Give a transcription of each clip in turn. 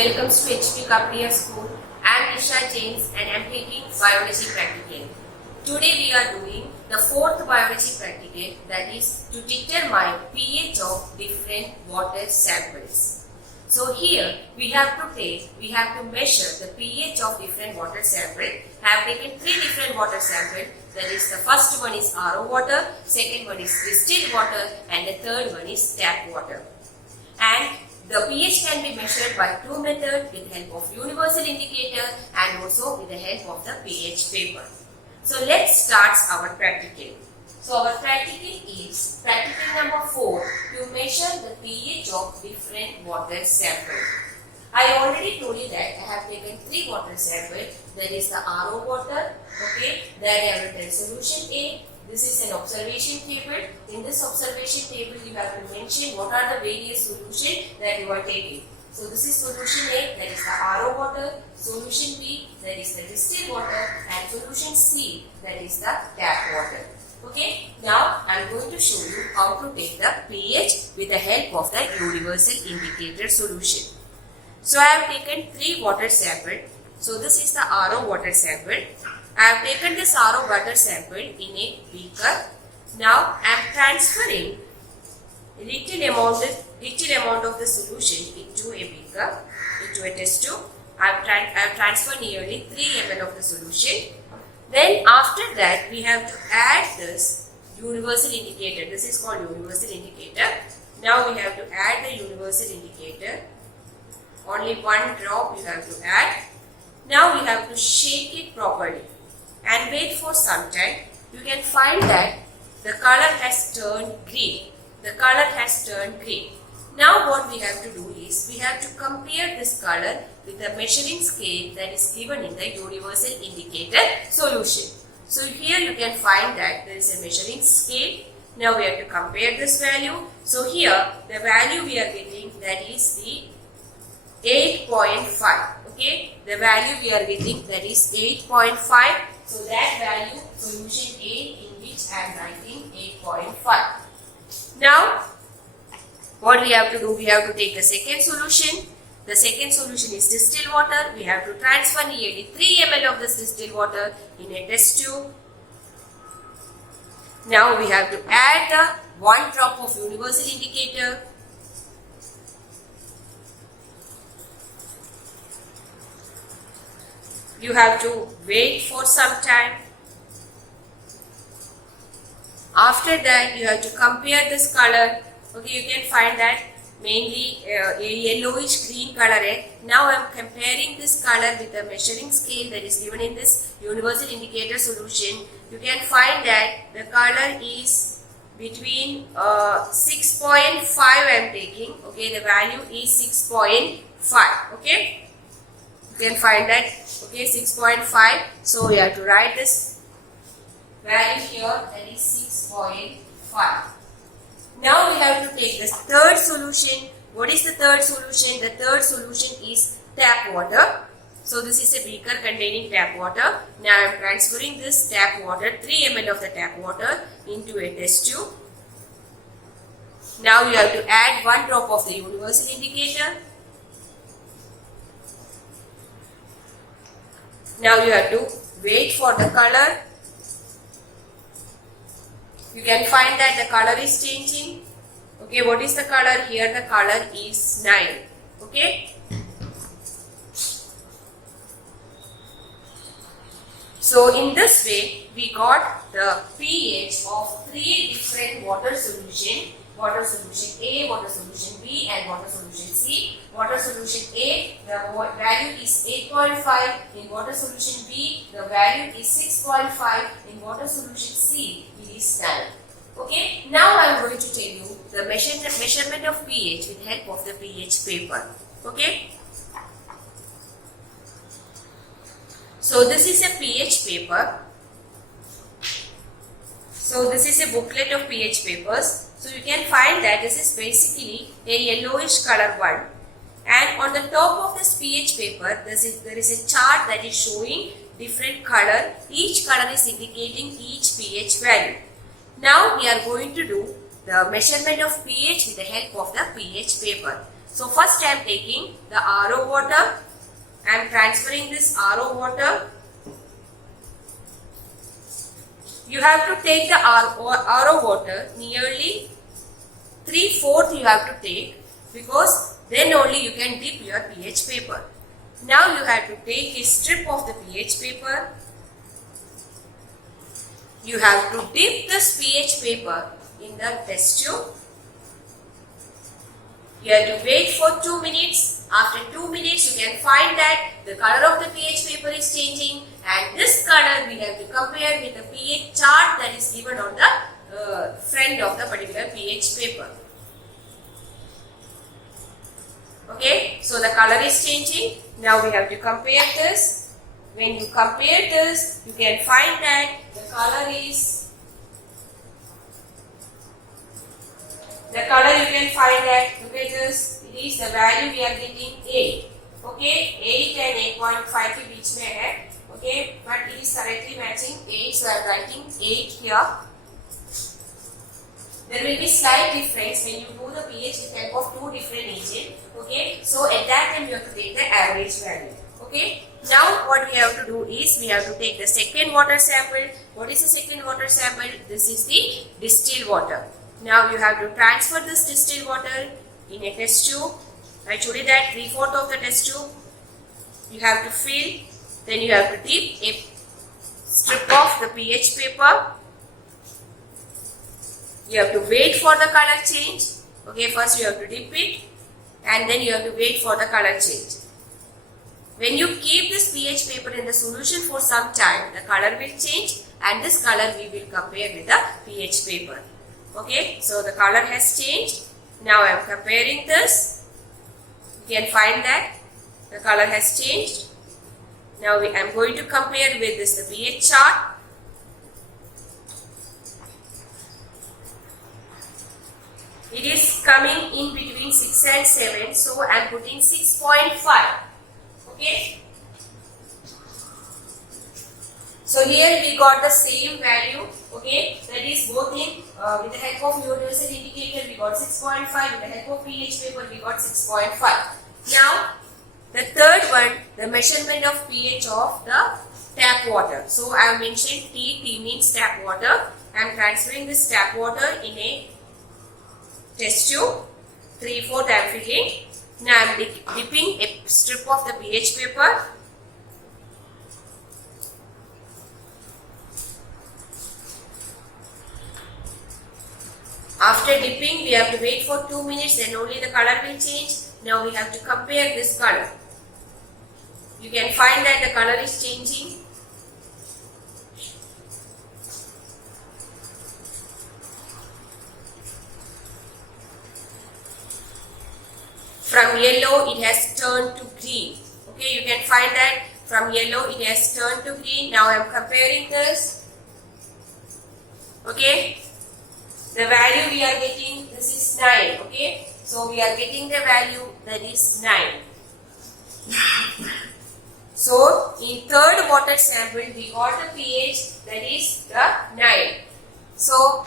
Welcome to HP Kapriya School. I am Isha James and I am taking Biology Practical. Today we are doing the fourth Biology Practical, that is to determine pH of different water samples. So here we have to measure the pH of different water samples. I have taken three different water samples. That is, the first one is RO water, second one is distilled water, and the third one is tap water. And the pH can be measured by two methods, with the help of universal indicator and also with the help of the pH paper. So let's start our practical. So our practical is practical number 4, to measure the pH of different water samples. I already told you that I have taken three water samples. That is the RO water. Okay, then I have written solution A. This is an observation table. In this observation table, you have to mention what are the various solutions that you are taking. So this is solution A, that is the RO water, solution B, that is the distilled water, and solution C, that is the tap water. Okay, now I am going to show you how to take the pH with the help of the universal indicator solution. So I have taken three water samples. So this is the RO water sample. I have taken this RO water sample in a beaker. Now I am transferring a little amount of the solution into a beaker, into a test tube. I have transferred nearly 3 ml of the solution. Then after that we have to add this universal indicator. This is called universal indicator. Now we have to add the universal indicator. Only one drop you have to add. Now we have to shake it properly and wait for some time. You can find that the color has turned green. The color has turned green. Now what we have to do is, we have to compare this color with the measuring scale that is given in the universal indicator solution. So here you can find that there is a measuring scale. Now we have to compare this value. So here the value we are getting, that is the 8.5. Okay, the value we are getting, that is 8.5. So that value, solution A, in which I am writing 8.5. Now what we have to do, we have to take the second solution. The second solution is distilled water. We have to transfer nearly 3 ml of this distilled water in a test tube. Now we have to add the 1 drop of universal indicator. You have to wait for some time. After that, you have to compare this color. Okay, you can find that mainly a yellowish green color. Now I am comparing this color with the measuring scale that is given in this universal indicator solution. You can find that the color is between 6.5 I am taking. Okay, the value is 6.5. Okay, you can find that. Okay, 6.5. So we have to write this value here, that is 6.5. Now we have to take the third solution. What is the third solution? The third solution is tap water. So this is a beaker containing tap water. Now I am transferring this tap water, 3 ml of the tap water, into a test tube. Now you have to add 1 drop of the universal indicator. Now you have to wait for the color. You can find that the color is changing. Okay, what is the color? Here the color is 9. Okay. So in this way, we got the pH of 3 different water solution. Water solution A, water solution B, and water solution C. Water solution A, the value is 8.5. In water solution B, the value is 6.5. In water solution C, it is 9. Okay, now I am going to tell you the measurement of pH with help of the pH paper. Okay. So this is a pH paper. So this is a booklet of pH papers. So you can find that this is basically a yellowish color one. And on the top of this pH paper, there is a chart that is showing different color. Each color is indicating each pH value. Now we are going to do the measurement of pH with the help of the pH paper. So first I am taking the RO water. I am transferring this RO water. You have to take the RO water nearly 3/4 you have to take, because then only you can dip your pH paper. Now you have to take a strip of the pH paper. You have to dip this pH paper in the test tube. You have to wait for 2 minutes. After 2 minutes, you can find that the color of the pH paper is changing, and this color we have to compare with the pH chart that is given on the front of the particular pH paper. Okay, so the color is changing. Now we have to compare this. When you compare this, you can find that the color is, you can find that, look at this, it is the value we are getting 8. Okay, 8 and 8.5 के बीच में है. Okay, but it is correctly matching 8, so I am writing 8 here. There will be slight difference when you do the pH with help of two different agents. Okay, so at that time you have to take the average value. Okay, now what we have to do is we have to take the second water sample. What is the second water sample? This is the distilled water. Now you have to transfer this distilled water in a test tube. I showed you that 3/4 of the test tube you have to fill. Then you have to dip a strip of the pH paper. You have to wait for the color change. Okay, first you have to dip it, and then you have to wait for the color change. When you keep this pH paper in the solution for some time, the color will change, and this color we will compare with the pH paper. Okay, so the color has changed. Now I am comparing this. You can find that the color has changed. Now I am going to compare with this the pH chart. It is coming in between 6 and 7, so I am putting 6.5. Okay. So here we got the same value. Okay, that is both in with the help of universal indicator we got 6.5, with the help of pH paper we got 6.5. Now the third one, the measurement of pH of the tap water. So I have mentioned T means tap water. I am transferring this tap water in a test tube. 3/4 I am filling. Now I am dipping a strip of the pH paper. After dipping, we have to wait for 2 minutes, then only the color will change. Now we have to compare this color. You can find that the color is changing. From yellow, it has turned to green. Okay, you can find that from yellow, it has turned to green. Now I am comparing this. Okay, the value we are getting, this is 9. Okay, so we are getting the value that is 9. So in third water sample, we got the pH that is the 9. So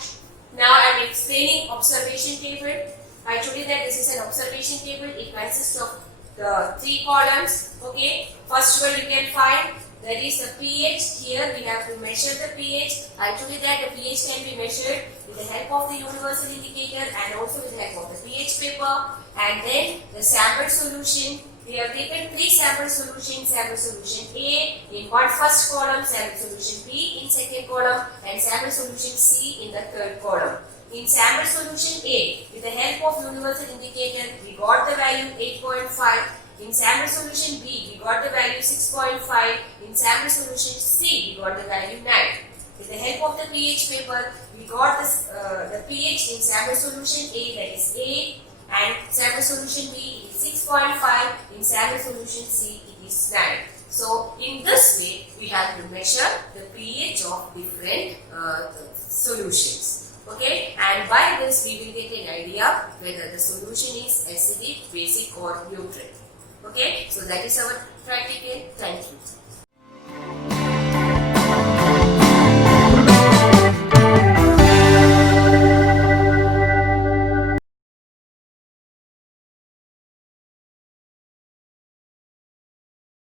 now I am explaining observation table. I told you that this is an observation table. It consists of the 3 columns. Okay. First one you can find that is the pH. Here we have to measure the pH. I told you that the pH can be measured with the help of the universal indicator and also with the help of the pH paper. And then the sample solution. We have taken 3 sample solutions. Sample solution A in first column, sample solution B in second column, and sample solution C in the third column. In sample solution A, with the help of universal indicator, we got the value 8.5. In sample solution B, we got the value 6.5. In sample solution C, we got the value 9. With the help of the pH paper, we got the pH in sample solution A, that is 8, and sample solution B is 6.5. In sample solution C, it is 9. So in this way, we have to measure the pH of different solutions. Okay, and by this we will get an idea whether the solution is acidic, basic or neutral. Okay, so that is our practical. Thank you.